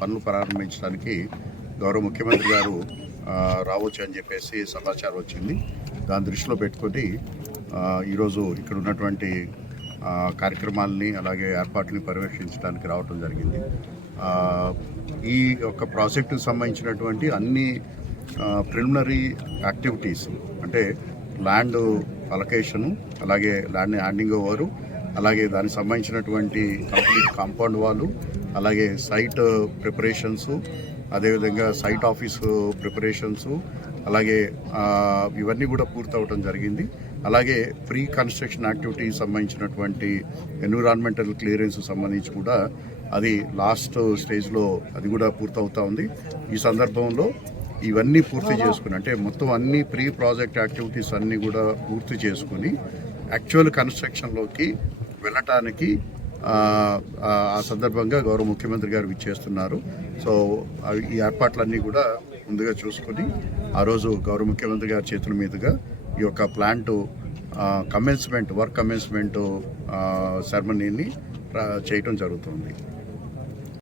పనులు ప్రారంభించడానికి గౌరవ ముఖ్యమంత్రి గారు రావచ్చు అని చెప్పేసి సమాచారం వచ్చింది. దాని దృష్టిలో పెట్టుకొని ఈరోజు ఇక్కడ ఉన్నటువంటి కార్యక్రమాలని అలాగే ఏర్పాట్లని పర్యవేక్షించడానికి రావడం జరిగింది. ఈ యొక్క ప్రాజెక్టుకు సంబంధించినటువంటి అన్ని ప్రిలిమినరీ యాక్టివిటీస్ అంటే ల్యాండ్ అలొకేషను, అలాగే ల్యాండ్ హ్యాండింగ్ ఓవరు, అలాగే దానికి సంబంధించినటువంటి కంప్లీట్ కాంపౌండ్ వాళ్ళు, అలాగే సైట్ ప్రిపరేషన్సు, అదేవిధంగా సైట్ ఆఫీసు ప్రిపరేషన్సు, అలాగే ఇవన్నీ కూడా పూర్తవటం జరిగింది. అలాగే ప్రీ కన్స్ట్రక్షన్ యాక్టివిటీకి సంబంధించినటువంటి ఎన్విరాన్మెంటల్ క్లియరెన్స్ సంబంధించి కూడా అది లాస్ట్ స్టేజ్లో అది కూడా పూర్తవుతూ ఉంది. ఈ సందర్భంలో ఇవన్నీ పూర్తి చేసుకుని అంటే మొత్తం అన్ని ప్రీ ప్రాజెక్ట్ యాక్టివిటీస్ అన్నీ కూడా పూర్తి చేసుకుని యాక్చువల్ కన్స్ట్రక్షన్లోకి వెళ్ళటానికి ఆ సందర్భంగా గౌరవ ముఖ్యమంత్రి గారు విచ్చేస్తున్నారు. సో ఈ ఏర్పాట్లన్నీ కూడా ముందుగా చూసుకుని ఆ రోజు గౌరవ ముఖ్యమంత్రి గారి చేతుల మీదుగా ఈ యొక్క ప్లాంట్ వర్క్ కమెన్స్మెంట్ సెరమనీని చేయటం జరుగుతుంది.